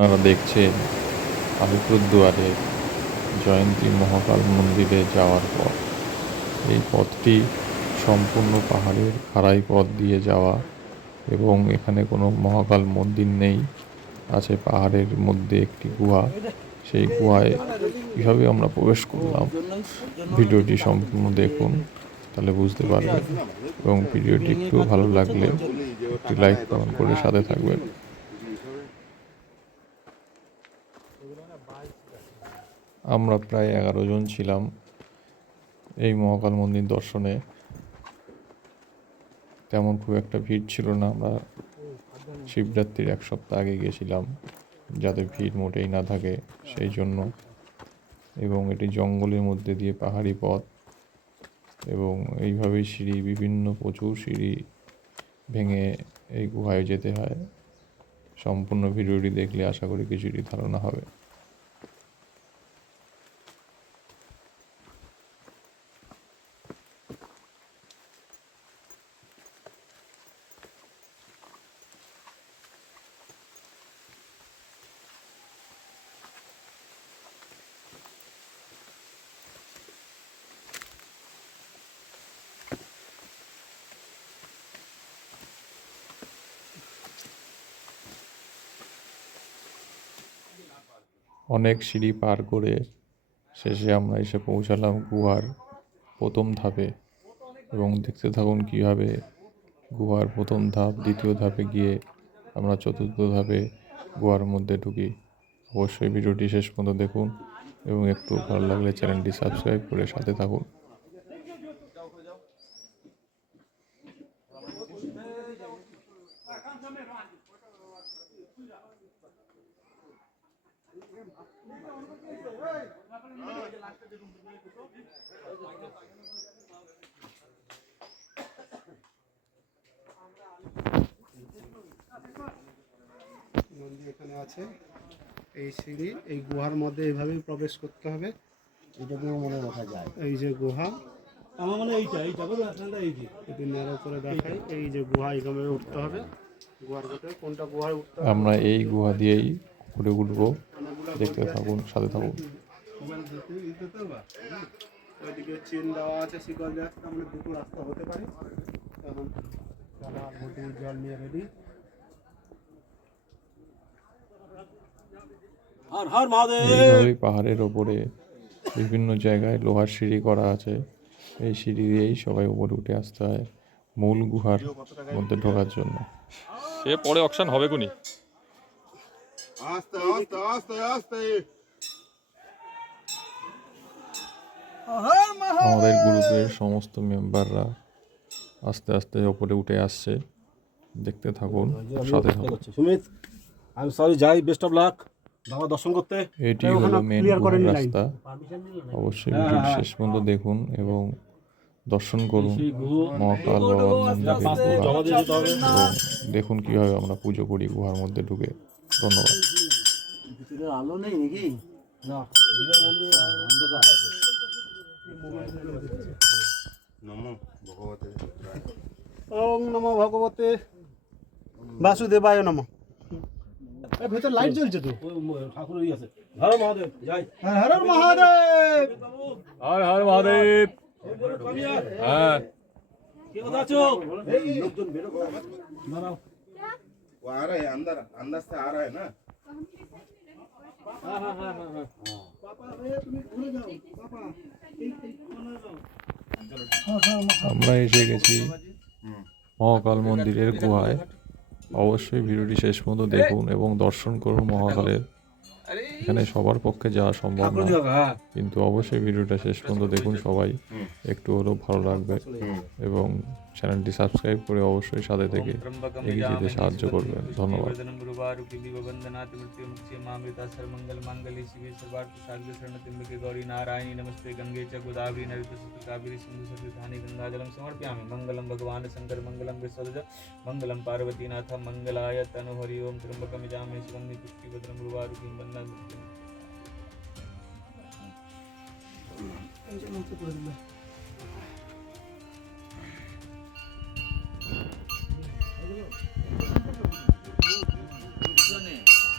আপনারা দেখছেন আলিপুরদুয়ারে জয়ন্তী মহাকাল মন্দিরে যাওয়ার পথ। এই পথটি সম্পূর্ণ পাহাড়ের খাড়াই পথ দিয়ে যাওয়া এবং এখানে কোনো মহাকাল মন্দির নেই। আছে পাহাড়ের মধ্যে একটি গুহা। সেই গুহায় কীভাবে আমরা প্রবেশ করলাম, ভিডিওটি সম্পূর্ণ দেখুন, তাহলে বুঝতে পারবেন। এবং ভিডিওটি একটু ভালো লাগলে একটি লাইক কমেন্ট করে সাথে থাকবেন। আমরা প্রায় 11 জন ছিলাম এই মহাকাল মন্দির দর্শনে। তেমন খুব একটা ভিড় ছিল না। আমরা শিবরাত্রির 1 সপ্তাহ আগে গেছিলাম, যাতে ভিড় মোটেই না থাকে সেই জন্য। এবং এটি জঙ্গলের মধ্যে দিয়ে পাহাড়ি পথ এবং এইভাবেই সিঁড়ি, প্রচুর সিঁড়ি ভেঙে এই গুহায় যেতে হয়। সম্পূর্ণ ভিডিওটি দেখলে আশা করি কিছুটি ধারণা হবে। অনেক সিঁড়ি পার করে শেষে আমরা এসে পৌঁছালাম গুহার প্রথম ধাপে। এবং দেখতে থাকুন কীভাবে গুহার প্রথম ধাপ, দ্বিতীয় ধাপে গিয়ে আমরা চতুর্থ ধাপে গুহার মধ্যে ঢুকি। অবশ্যই ভিডিওটি শেষ পর্যন্ত দেখুন এবং একটু ভালো লাগলে চ্যানেলটি সাবস্ক্রাইব করে সাথে থাকুন। মন্দির এখানে আছে। এই সিঁড়ি এই গুহার মধ্যে এইভাবেই প্রবেশ করতে হবে। এটা পুরো মনে রাখা যায়। এই যে গুহা, আমার মানে এইটা বলো আপনারা এই যে যদি ন্যারো করে দেখাই, এই যে গুহা এইভাবে উঠতে হবে। গুহার ভিতরে কোনটা গুহায় উঠতে হবে? আমরা এই গুহা দিয়েই ঘুরে উঠবো। দেখতে থাকুন, সাথে থাকুন। ওইদিকে চেন দেওয়া আছে, শিকল দেওয়া আছে, আমরা দুটো রাস্তা হতে পারে। তখন তারা বোতল জল নিয়ে রেডি। হর হর মহাদেব। এইভাবেই পাহাড়ের ওপরে বিভিন্ন জায়গায় লোহার সিঁড়ি করা আছে। এই সিঁড়ি দিয়েই সবাই উপরে উঠে আসতে হয় মূল গুহার মধ্যে ঢোকার জন্য। সে পরে অকশন হবে কোনি। আস্তে আস্তে আস্তে আস্তে আমাদের গ্রুপের সমস্ত মেম্বাররা আস্তে আস্তে ওপরে উঠে আসছে। দেখতে থাকুন, সাথে থাকুন। সুমিত, আমি সরি, যাই, বেস্ট অফ লাক বাবা দর্শন করতে। এটি হলো মেন গুহার রাস্তা। অবশ্যই ভিডিওটি শেষ পর্যন্ত দেখুন এবং দর্শন করুন মহাকাল বাবার মন্দিরের গুহা। এবং দেখুন কীভাবে আমরা পুজো করি গুহার মধ্যে ঢুকে। ধন্যবাদ। ভিতরে আলো নেই নাকি? না, ভিতরে মন্দির অন্ধকার। নমো ভগবতে ওম নমো ভগবতে বাসুদেবায় নমঃ। এই ভিতর লাইট জ্বলছে তো। ওই ঠাকুরই আছে। হর মহাদেব, যাই। হর হর মহাদেব। হর হর মহাদেব। হ্যাঁ, কে কথা আছো? এই লোকজন বেরো দাঁড়াও। वो आ रहा है अंदर अंदर से आ रहा है ना। হ্যাঁ। পাপা রে তুমি ঘুরে যাও পাপা, এই কোণে যাও। আমরা এসে গেছি মহাকাল মন্দিরের গুহায়। অবশ্যই ভিডিওটি শেষ পর্যন্ত দেখুন এবং দর্শন করুন মহাকালের। এখানে সবার পক্ষে যাওয়া সম্ভব না, কিন্তু অবশ্যই ভিডিওটা শেষ পর্যন্ত দেখুন সবাই, একটু হলেও ভালো লাগবে। এবং চ্যানেলটি সাবস্ক্রাইব করে অবশ্যই সাথে থেকে এগিয়ে যেতে সাহায্য করবেন। ধন্যবাদ। गौरी नारायणी नमस्ते गंगे च गोदावरी नर्मदे कावेरी सिंधु सरिता गंगा जलम समर्पयामि। मंगलम भगवान शंकर मंगलम विश्वज मंगलम पार्वती नाथ मंगलाय तनु हरि ओम त्र्यंबकम यजामहे सुगंधि पुष्टिवर्धनम उर्वारुकं वन्दे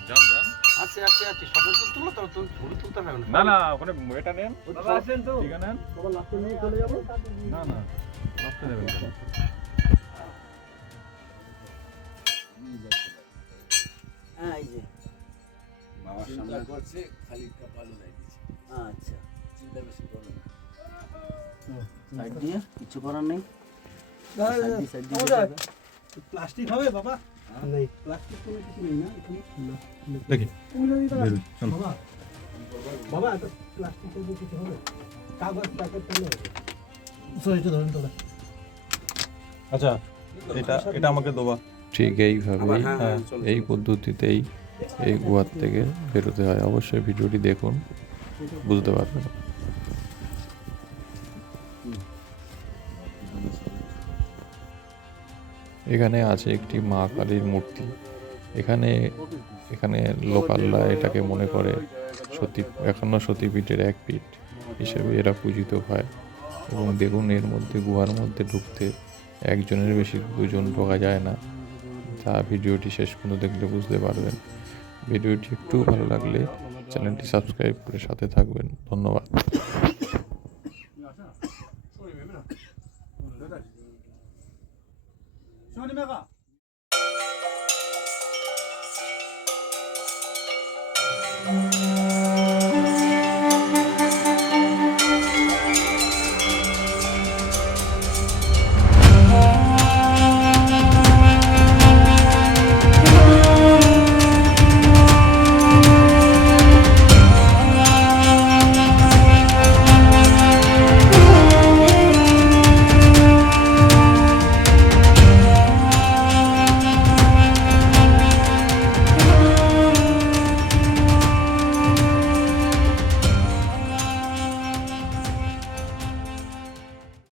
যান যান। আসছে আসছে আসছে সবাই তো তুলো তো তুমি ছবি তুলতে পারবে না না ওখানে এটা নেন বাবা আসেন তো ঠিক আছে নেন বাবা লাস্টে নিয়ে চলে যাবো না না রাস্তা নেবেন কেন? হ্যাঁ এই যে বাবার চিন্তা করছে খালি কপালে লাগিয়েছে আচ্ছা চিন্তা বেশি করো না সাইড দিয়ে কিছু করার নেই সাইড দিয়ে প্লাস্টিক হবে বাবা নেই প্লাস্টিক কোনো কিছু নেই না এখানে দেখি তুমি যদি তাহলে- বেরোই, চলো। বাবা বাবা এত প্লাস্টিক কোনো কিছু হবে কাগজ প্যাকেট তাহলে হবে এটা ধরেন তাহলে আচ্ছা এটা এটা আমাকে দেবা ঠিক এইভাবেই এই পদ্ধতিতেই এই গুহার থেকে বেরোতে হয়। অবশ্যই ভিডিওটি দেখুন, বুঝতে পারবেন। এখানে আছে একটি মা কালীর মূর্তি। এখানে এখানে লোকালরা এটাকে মনে করে সতী, এখনও সতীপীঠের এক পীঠ হিসেবে এরা পূজিত হয়। এবং দেখুন এর মধ্যে গুহার মধ্যে ঢুকতে একজনের বেশি দুজন ঢোকা যায় না, তা ভিডিওটি শেষ পর্যন্ত দেখলে বুঝতে পারবেন। ভিডিওটি একটু ভালো লাগলে চ্যানেলটি সাবস্ক্রাইব করে সাথে থাকবেন। ধন্যবাদ। শনি মেঘা